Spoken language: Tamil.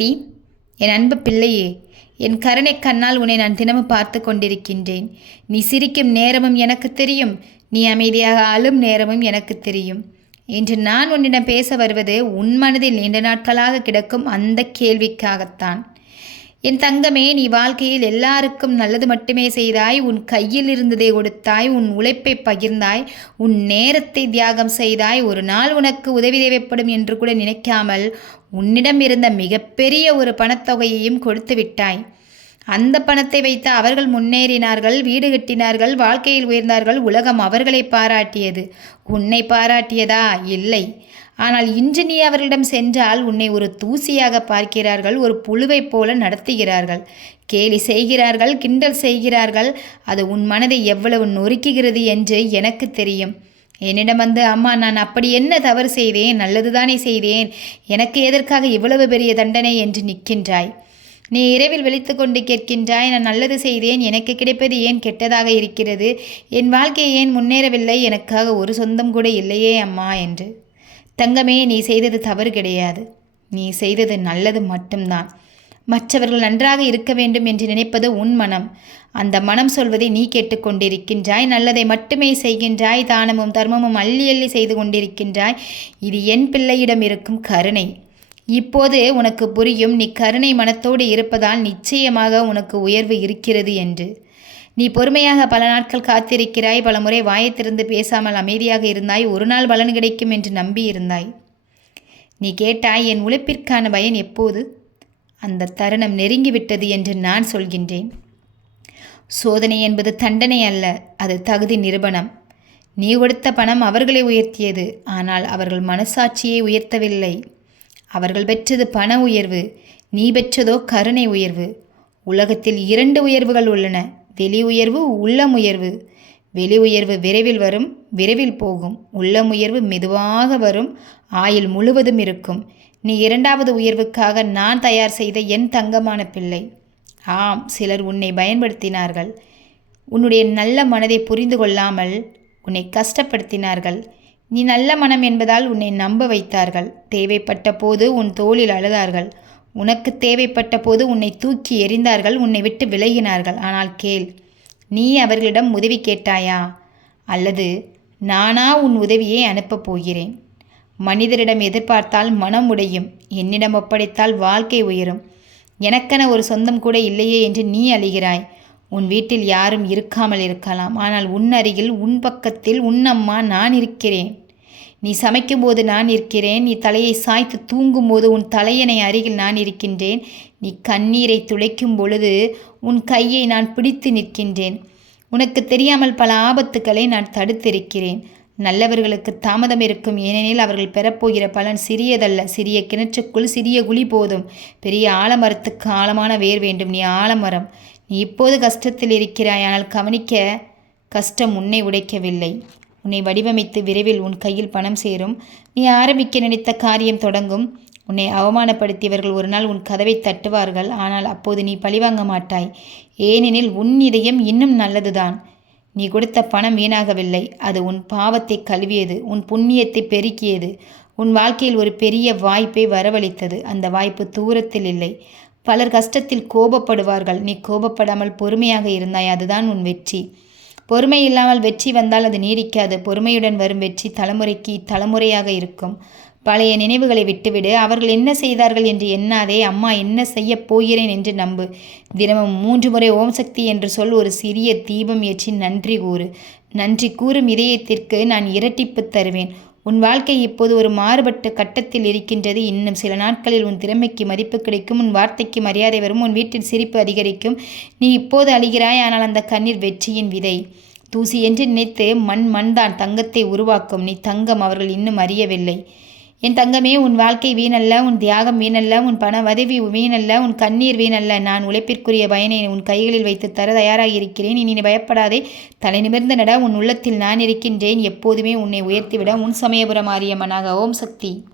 சக்தி என் அன்பு பிள்ளையே என் கருணை கண்ணால் உன்னை நான் தினமும் பார்த்து கொண்டிருக்கின்றேன். நீ சிரிக்கும் நேரமும் எனக்கு தெரியும். நீ அமைதியாக அழும் நேரமும் எனக்கு தெரியும். இன்று நான் உன்னிடம் பேச வருவது உன் மனதில் நீண்ட நாட்களாக கிடக்கும் அந்த கேள்விக்காகத்தான். என் தங்கமே நீ வாழ்க்கையில் எல்லாருக்கும் நல்லது மட்டுமே செய்தாய். உன் கையில் இருந்ததை கொடுத்தாய். உன் உழைப்பை பகிர்ந்தாய். உன் நேரத்தை தியாகம் செய்தாய். ஒரு நாள் உனக்கு உதவி தேவைப்படும் என்று கூட நினைக்காமல் உன்னிடம் இருந்த மிகப்பெரிய ஒரு பணத்தொகையையும் கொடுத்து விட்டாய். அந்த பணத்தை வைத்து அவர்கள் முன்னேறினார்கள் வீடு கட்டினார்கள் வாழ்க்கையில் உயர்ந்தார்கள் உலகம் அவர்களை பாராட்டியது. உன்னை பாராட்டியதா? இல்லை. ஆனால் இன்று நீ அவர்களிடம் சென்றால் உன்னை ஒரு தூசியாக பார்க்கிறார்கள் ஒரு புழுவைப் போல நடத்துகிறார்கள். கேலி செய்கிறார்கள் கிண்டல் செய்கிறார்கள் அது உன் மனதை எவ்வளவு நொறுக்குகிறது என்று எனக்கு தெரியும். என்னிடம் வந்து அம்மா நான் அப்படி என்ன தவறு செய்தேன்? நல்லதுதானே செய்தேன்? எனக்கு எதற்காக இவ்வளவு பெரிய தண்டனை? என்று நிற்கின்றாய். நீ இரவில் விழித்து கொண்டு கேட்கின்றாய் நான் நல்லது செய்தேன் எனக்கு கிடைப்பது ஏன் கெட்டதாக இருக்கிறது? என் வாழ்க்கை ஏன் முன்னேறவில்லை? எனக்காக ஒரு சொந்தம் கூட இல்லையே அம்மா என்று. தங்கமே நீ செய்தது தவறு கிடையாது. நீ செய்தது நல்லது மட்டும்தான். மற்றவர்கள் நன்றாக இருக்க வேண்டும் என்று நினைப்பது உன் மனம். அந்த மனம் சொல்வதை நீ கேட்டுக்கொண்டிருக்கின்றாய் நல்லதை மட்டுமே செய்கின்றாய். தானமும் தர்மமும் அள்ளி அள்ளி செய்து கொண்டிருக்கின்றாய். இது என் பிள்ளையிடம் இருக்கும் கருணை. இப்போது உனக்கு புரியும் நீ கருணை மனத்தோடு இருப்பதால் நிச்சயமாக உனக்கு உயர்வு இருக்கிறது என்று. நீ பொறுமையாக பல நாட்கள் காத்திருக்கிறாய் பல முறை வாயத்திருந்து பேசாமல் அமைதியாக இருந்தாய் ஒரு நாள் பலன் கிடைக்கும் என்று நம்பி இருந்தாய். நீ கேட்டாய் என் உழைப்பிற்கான பயன் எப்போது? அந்த தருணம் நெருங்கிவிட்டது என்று நான் சொல்கின்றேன். சோதனை என்பது தண்டனை அல்ல அது தகுதி நிரூபணம். நீ கொடுத்த பணம் அவர்களை உயர்த்தியது ஆனால் அவர்கள் மனசாட்சியை உயர்த்தவில்லை. அவர்கள் பெற்றது பண உயர்வு நீ பெற்றதோ கருணை உயர்வு. உலகத்தில் இரண்டு உயர்வுகள் உள்ளன வெளி உயர்வு உள்ளம் உயர்வு வெளி உயர்வு விரைவில் வரும் விரைவில் போகும். உள்ளம் உயர்வு மெதுவாக வரும் ஆயில் முழுவதும் இருக்கும். நீ இரண்டாவது உயர்வுக்காக நான் தயார் செய்த என் தங்கமான பிள்ளை. ஆம் சிலர் உன்னை பயன்படுத்தினார்கள். உன்னுடைய நல்ல மனதை புரிந்து கொள்ளாமல் உன்னை கஷ்டப்படுத்தினார்கள். நீ நல்ல மனம் என்பதால் உன்னை நம்ப வைத்தார்கள். தேவைப்பட்ட போது உன் தோளில் அழுதார்கள். உனக்கு தேவைப்பட்ட போது உன்னை தூக்கி எறிந்தார்கள் உன்னை விட்டு விலகினார்கள். ஆனால் கேள் நீ அவர்களிடம் உதவி கேட்டாயா? அல்லது நானா உன் உதவியை அனுப்பப் போகிறேன்? மனிதரிடம் எதிர்பார்த்தால் மனம் உடையும் என்னிடம் ஒப்படைத்தால் வாழ்க்கை உயரும். எனக்கென ஒரு சொந்தம் கூட இல்லையே என்று நீ அழிகிறாய். உன் வீட்டில் யாரும் இருக்காமல் இருக்கலாம். ஆனால் உன் அருகில் உன் பக்கத்தில் உன் அம்மா நான் இருக்கிறேன். நீ சமைக்கும்போது நான் இருக்கிறேன். நீ தலையை சாய்த்து தூங்கும்போது உன் தலையணை அருகில் நான் இருக்கின்றேன். நீ கண்ணீரை துளைக்கும் பொழுது உன் கையை நான் பிடித்து நிற்கின்றேன். உனக்கு தெரியாமல் பல ஆபத்துக்களை நான் தடுத்திருக்கிறேன். நல்லவர்களுக்கு தாமதம் இருக்கும். ஏனெனில் அவர்கள் பெறப்போகிற பலன் சிறியதல்ல. சிறிய கிணற்றுக்குள் சிறிய குழி போதும். பெரிய ஆலமரத்துக்கு ஆழமான வேர் வேண்டும். நீ ஆலமரம். நீ இப்போது கஷ்டத்தில் இருக்கிறாய். ஆனால் கவனிக்க கஷ்டம் உன்னை உடைக்கவில்லை. உன்னை வடிவமைத்து விரைவில் உன் கையில் பணம் சேரும். நீ ஆரம்பிக்க நினைத்த காரியம் தொடங்கும். உன்னை அவமானப்படுத்தியவர்கள் ஒரு நாள் உன் கதவை தட்டுவார்கள். ஆனால் அப்போது நீ பழிவாங்க மாட்டாய். ஏனெனில் உன் இதயம் இன்னும் நல்லதுதான். நீ கொடுத்த பணம் வீணாகவில்லை. அது உன் பாவத்தை கழுவியது. உன் புண்ணியத்தை பெருக்கியது. உன் வாழ்க்கையில் ஒரு பெரிய வாய்ப்பை வரவழைத்தது. அந்த வாய்ப்பு தூரத்தில் இல்லை. பலர் கஷ்டத்தில் கோபப்படுவார்கள். நீ கோபப்படாமல் பொறுமையாக இருந்தாய். அதுதான் உன் வெற்றி. பொறுமை இல்லாமல் வெற்றி வந்தால் அது நீடிக்காது. பொறுமையுடன் வரும் வெற்றி தலைமுறைக்கு தலைமுறையாக இருக்கும். பழைய நினைவுகளை விட்டுவிடு. அவர்கள் என்ன செய்தார்கள் என்று எண்ணாதே. அம்மா என்ன செய்ய போகிறேன் என்று நம்பு. தினமும் மூன்று முறை ஓம் சக்தி என்று சொல் ஒரு சிறிய தீபம் ஏற்றி நன்றி கூறு. நன்றி கூறும் இதயத்திற்கு நான் இரட்டிப்பு தருவேன். உன் வாழ்க்கை இப்போது ஒரு மாறுபட்ட கட்டத்தில் இருக்கின்றது. இன்னும் சில நாட்களில் உன் திறமைக்கு மதிப்பு கிடைக்கும். உன் வார்த்தைக்கு மரியாதை வரும். உன் வீட்டில் சிரிப்பு அதிகரிக்கும். நீ இப்போது அழிகிறாய். ஆனால் அந்த கண்ணீர் வெற்றியின் விதை. தூசி என்று நினைத்து மண் மண்தான் தங்கத்தை உருவாக்கும். நீ தங்கம் அவர்கள் இன்னும் அறியவில்லை. என் தங்கமே உன் வாழ்க்கை வீணல்ல உன் தியாகம் வீணல்ல உன் பண உதவி வீணல்ல உன் கண்ணீர் வீணல்ல. நான் உழைப்பிற்குரிய பயனை உன் கைகளில் வைத்து தர தயாராக இருக்கிறேன் இனி பயப்படாதே. தலை நிமிர்ந்த நட உன் உள்ளத்தில் நான் இருக்கின்றேன். எப்போதுமே உன்னை உயர்த்திவிட உன் சமயபுரம் ஆரியம்மனாக ஓம் சக்தி.